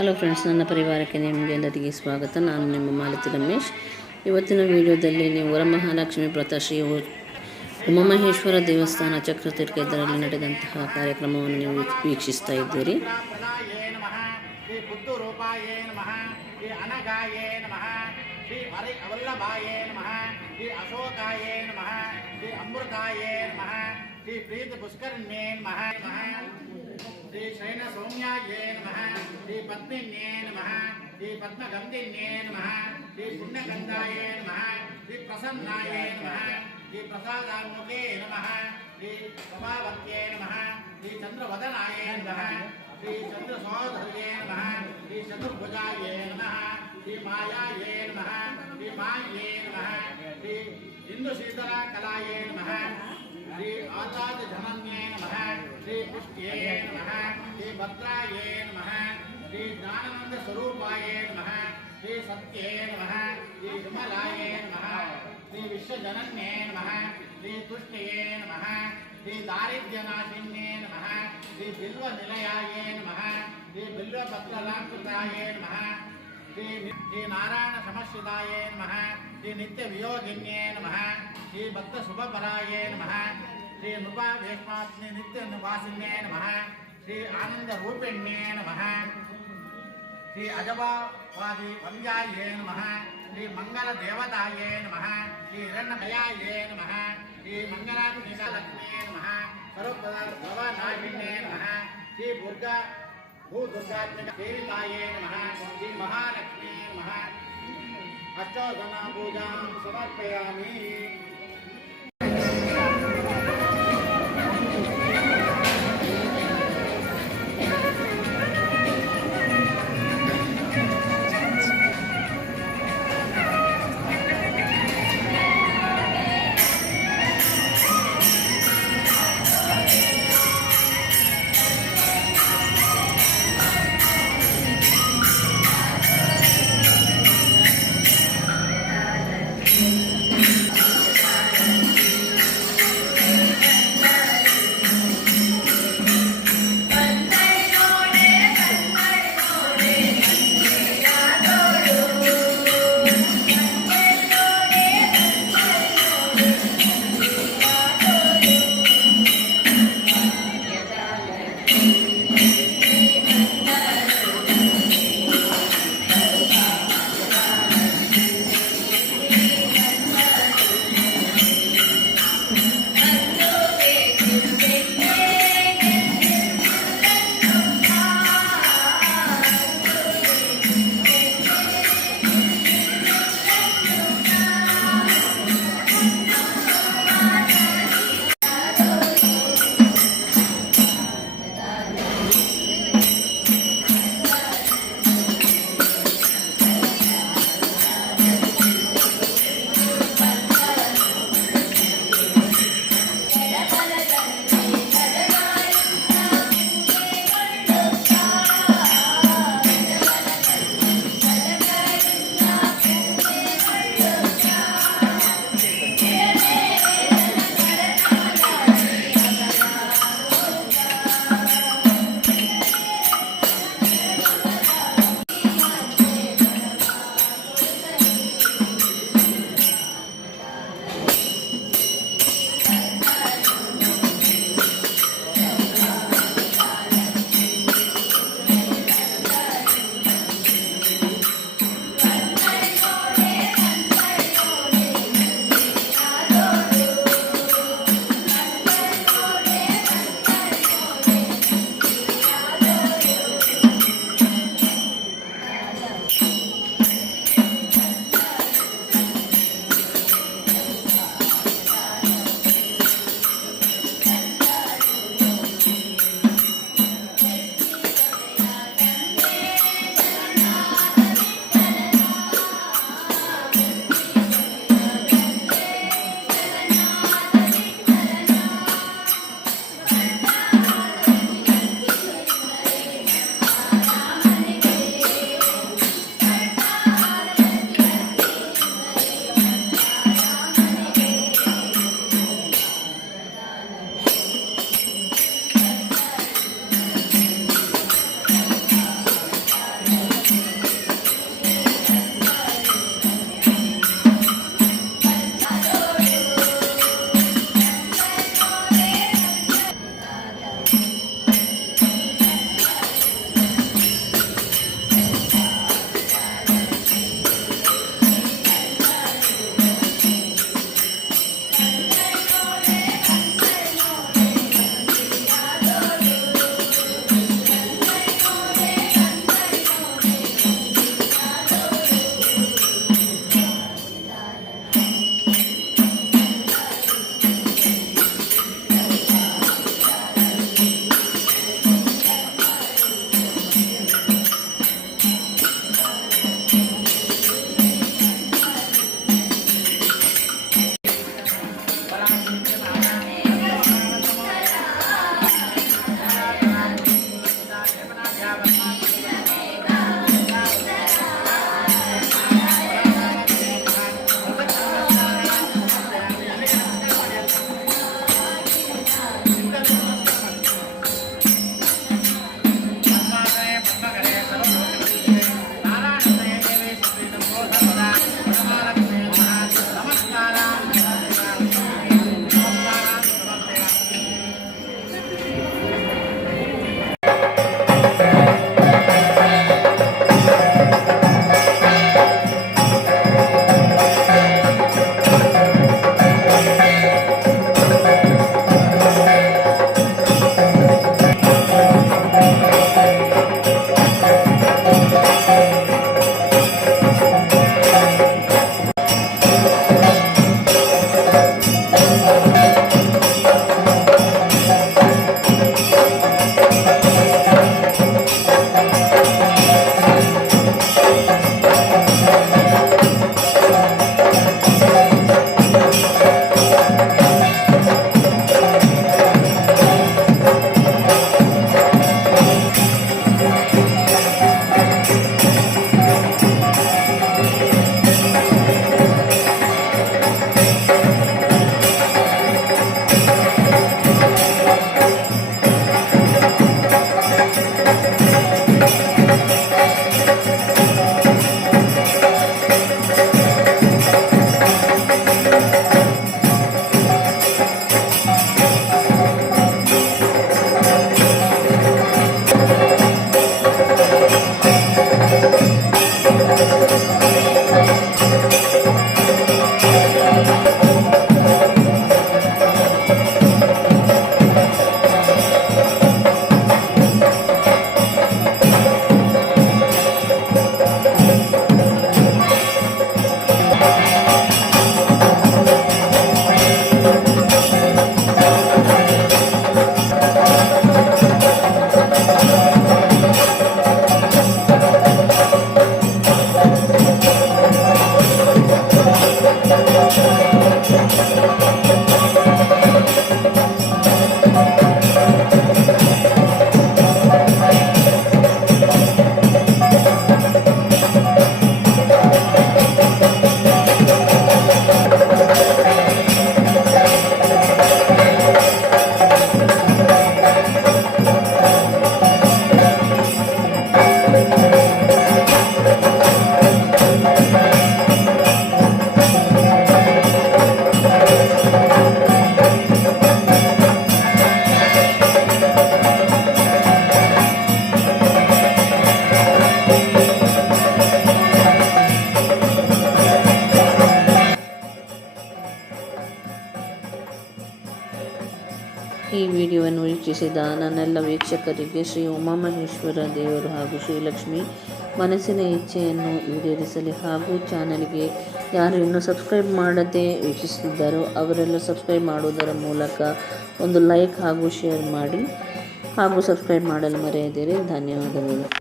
Hello friends, ನನ್ನ ಪರಿವಾರಕ್ಕೆ ನಿಮಗೆಲ್ಲರಿಗೆ ಸ್ವಾಗತ. ನಾನು ನಿಮ್ಮ ಮಾಲತಿ ರಮೇಶ್. ಇವತ್ತಿನ ವಿಡಿಯೋದಲ್ಲಿ ನೀವು ವರಮಹಾಲಕ್ಷ್ಮಿ ವ್ರತ ಶ್ರೀ ಉಮಾಮಹೇಶ್ವರ ದೇವಸ್ಥಾನ ಚಕ್ರತೀರ್ಥ ಇದರಲ್ಲಿ ನಡೆದಂತಹ ಕಾರ್ಯಕ್ರಮವನ್ನು ನೀವು ವೀಕ್ಷಿಸ್ತಾ ಇದ್ದೀರಿ. श्री प्रीत पुष्करण्ये नमः श्री शयन सौम्याये नमः श्री पद्मिन्ये नमः श्री पद्मगंधिन्ये नमः श्री पुण्यगंधाये नमः श्री प्रसन्नाये नमः श्री प्रसादान्मुखे नमः श्री प्रभावत्ये नमः श्री चंद्रवदनाये नमः श्री चंद्रसोदर्ये नमः श्री चतुर्भुजाये नमः श्री मायाये नमः श्री माये नमः श्री इंदुशीतला कलाये नमः श्री आजाद जनन्ये नमः श्री पुष्ट्ये नमः श्री भद्राये नमः श्री ज्ञानानंद स्वरूपाये नमः श्री सत्ये नमः श्री विमलाये नमः श्री विश्वजनन्ये नमः श्री तुष्टये नमः श्री दारिद्र्यनाशिन्ये नमः श्री बिल्वनिलयाये नमः श्री बिल्वपत्रलांकृताये नमः श्री नारायण समश्रिताये नमः श्री नित्य वियोगिन्ये नमः श्री भक्त शुभपराये नमः श्री नृपा वेश्मात्मि नित्य निवासिन्ये नमः श्री आनंद रूपिण्ये नमः श्री अजबावादि वंद्याये नमः श्री मंगल देवताये नमः श्री हिरण्यमयाये नमः श्री मंगलात्मिका लक्ष्मी नमः सर्वभवनाशिन्ये नमः श्री दुर्गा भूदुर्गात्मिका सेविताये नमः श्री महालक्ष्मी नमः अष्टोदना पूजां समर्पयामि। ಈ ವಿಡಿಯೋವನ್ನು ವೀಕ್ಷಿಸಿದ ನನ್ನೆಲ್ಲ ವೀಕ್ಷಕರಿಗೆ ಶ್ರೀ ಉಮಾಮಹೇಶ್ವರ ದೇವರು ಹಾಗೂ ಶ್ರೀಲಕ್ಷ್ಮಿ ಮನಸ್ಸಿನ ಇಚ್ಛೆಯನ್ನು ಈಡೇರಿಸಲಿ. ಹಾಗೂ ಚಾನಲ್ಗೆ ಯಾರು ಇನ್ನೂ ಸಬ್ಸ್ಕ್ರೈಬ್ ಮಾಡದೆ ವೀಕ್ಷಿಸುತ್ತಿದ್ದಾರೋ ಅವರೆಲ್ಲ ಸಬ್ಸ್ಕ್ರೈಬ್ ಮಾಡುವುದರ ಮೂಲಕ ಒಂದು ಲೈಕ್ ಹಾಗೂ ಶೇರ್ ಮಾಡಿ ಹಾಗೂ ಸಬ್ಸ್ಕ್ರೈಬ್ ಮಾಡಲು ಮರೆಯದಿರಿ. ಧನ್ಯವಾದಗಳು.